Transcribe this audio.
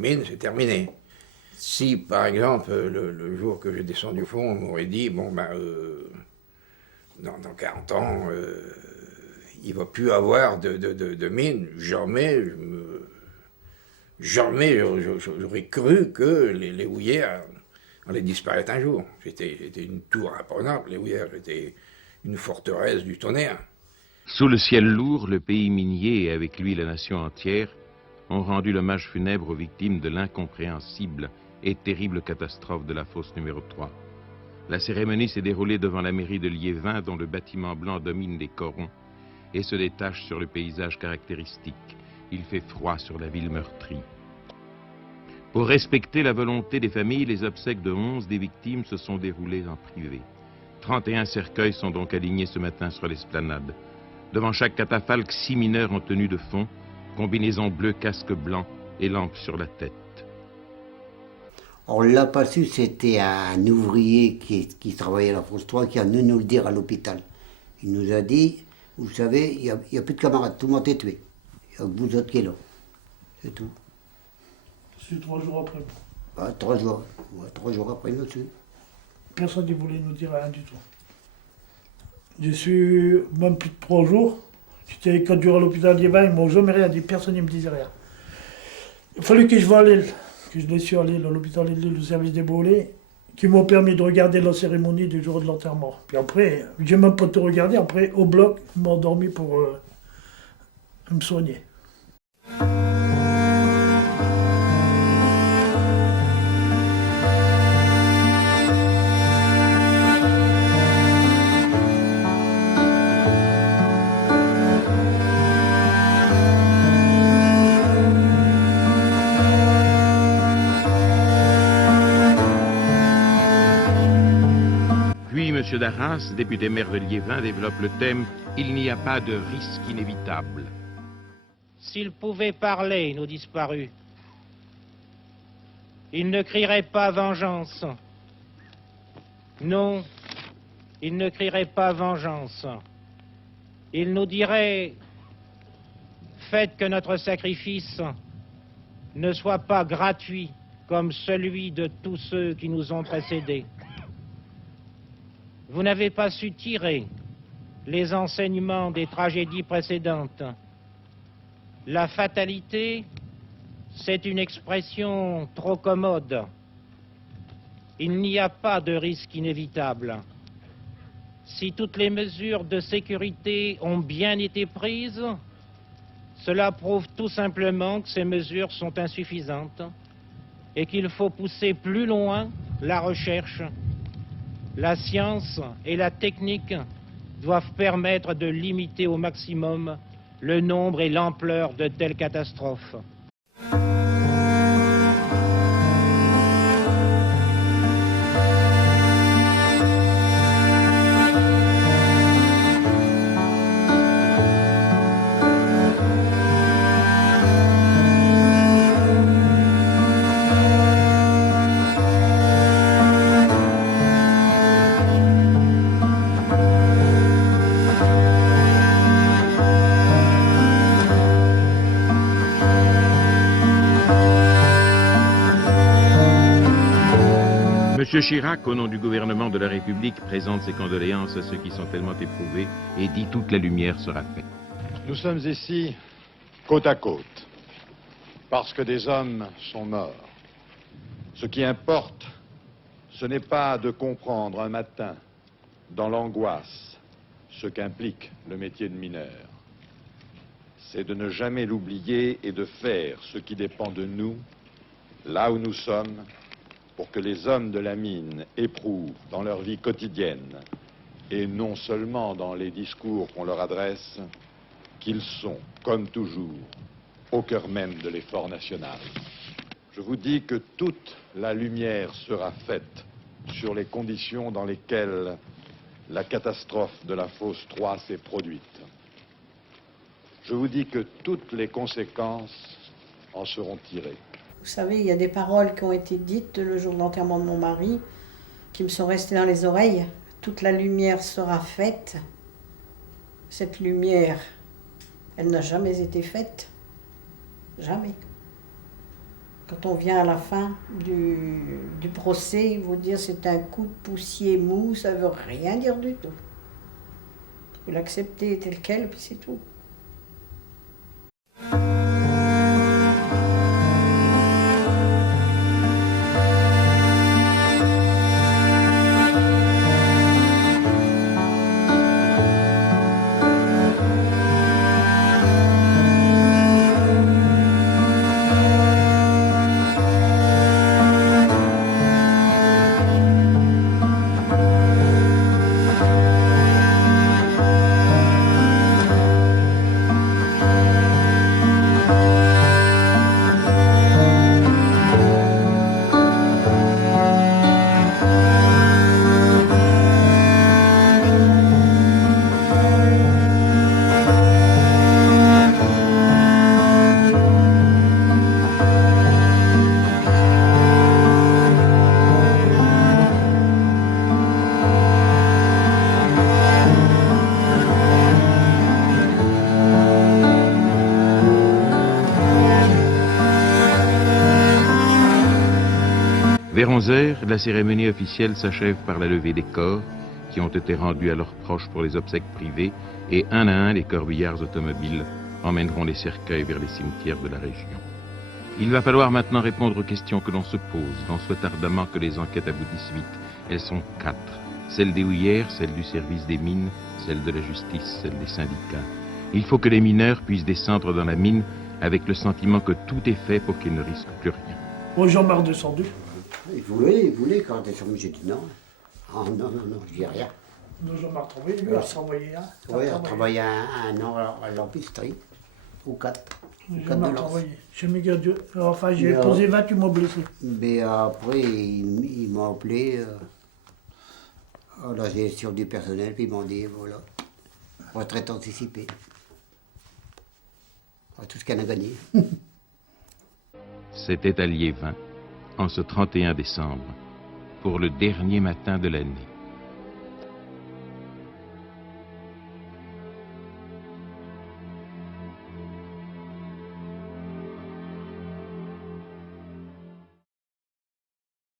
mine, c'est terminé. Si, par exemple, le jour que j'ai descendu au fond, on m'aurait dit, bon, ben, dans 40 ans, il ne va plus avoir de mine, jamais j'aurais cru que les houillères allaient disparaître un jour. C'était une tour imprenable, les houillères, c'était une forteresse du tonnerre. Sous le ciel lourd, le pays minier et avec lui la nation entière ont rendu l'hommage funèbre aux victimes de l'incompréhensible et terrible catastrophe de la fosse numéro 3. La cérémonie s'est déroulée devant la mairie de Liévin, dont le bâtiment blanc domine les corons et se détache sur le paysage caractéristique. Il fait froid sur la ville meurtrie. Pour respecter la volonté des familles, les obsèques de 11 des victimes se sont déroulées en privé. 31 cercueils sont donc alignés ce matin sur l'esplanade. Devant chaque catafalque, 6 mineurs en tenue de fond, combinaison bleu, casque blanc et lampe sur la tête. On ne l'a pas su, c'était un ouvrier qui travaillait à la fosse 3 qui a venu nous le dire à l'hôpital. Il nous a dit, vous savez, il n'y a plus de camarades, tout le monde est tué. Il n'y a que vous autres qui est là. C'est tout. C'est 3 jours après. Ah, 3 jours. Ouais, 3 jours après, monsieur. Personne ne voulait nous dire rien du tout. Je suis même plus de 3 jours. J'étais avec 4 jours à l'hôpital d'Yévin, ils m'ont jamais rien dit, personne ne me disait rien. Il fallait que je voie à Lille, que je l'ai su à Lille, à l'hôpital de Lille, le service des brûlés, qui m'ont permis de regarder la cérémonie du jour de l'enterrement. Puis après, j'ai même pas tout regardé, après, au bloc, ils m'ont endormi pour me soigner. M. Darras, député maire de Liévin, développe le thème « Il n'y a pas de risque inévitable ». S'ils pouvaient parler, nos disparus, ils ne crieraient pas vengeance. Non, ils ne crieraient pas vengeance. Ils nous diraient « Faites que notre sacrifice ne soit pas gratuit comme celui de tous ceux qui nous ont précédés. Vous n'avez pas su tirer les enseignements des tragédies précédentes. La fatalité, c'est une expression trop commode. Il n'y a pas de risque inévitable. Si toutes les mesures de sécurité ont bien été prises, cela prouve tout simplement que ces mesures sont insuffisantes et qu'il faut pousser plus loin la recherche. La science et la technique doivent permettre de limiter au maximum le nombre et l'ampleur de telles catastrophes. M. Chirac, au nom du gouvernement de la République, présente ses condoléances à ceux qui sont tellement éprouvés et dit « Toute la lumière sera faite ». Nous sommes ici côte à côte, parce que des hommes sont morts. Ce qui importe, ce n'est pas de comprendre un matin, dans l'angoisse, ce qu'implique le métier de mineur. C'est de ne jamais l'oublier et de faire ce qui dépend de nous, là où nous sommes, pour que les hommes de la mine éprouvent dans leur vie quotidienne, et non seulement dans les discours qu'on leur adresse, qu'ils sont, comme toujours, au cœur même de l'effort national. Je vous dis que toute la lumière sera faite sur les conditions dans lesquelles la catastrophe de la fosse 3 s'est produite. Je vous dis que toutes les conséquences en seront tirées. Vous savez, il y a des paroles qui ont été dites le jour de l'enterrement de mon mari, qui me sont restées dans les oreilles. Toute la lumière sera faite. Cette lumière, elle n'a jamais été faite. Jamais. Quand on vient à la fin du procès, ils vont dire c'est un coup de poussier mou, ça veut rien dire du tout. Vous l'acceptez tel quel, puis c'est tout. Vers 11 heures, la cérémonie officielle s'achève par la levée des corps qui ont été rendus à leurs proches pour les obsèques privées et un à un les corbillards automobiles emmèneront les cercueils vers les cimetières de la région. Il va falloir maintenant répondre aux questions que l'on se pose. L'on souhaite ardemment que les enquêtes aboutissent vite. Elles sont 4. Celle des houillères, celle du service des mines, celle de la justice, celle des syndicats. Il faut que les mineurs puissent descendre dans la mine avec le sentiment que tout est fait pour qu'ils ne risquent plus rien. Moi, Jean-Marc descendu. Il voulait quand t'es sorti, j'ai dit non. Ah non, je dis rien. Nous, Jean-Marc travaillé, lui, il a travaillé. Hein, Oui, il a travaillé un an à l'empisterie, ou 4. Jean-Marc travaillé. Chez Miguel Dieu. Enfin, j'ai posé 28 mots blessés. Mais après, il m'a appelé à la gestion du personnel, puis ils m'ont dit voilà, retraite anticipée. Tout ce qu'elle a gagné. C'était à Liévin, en ce 31 décembre, pour le dernier matin de l'année.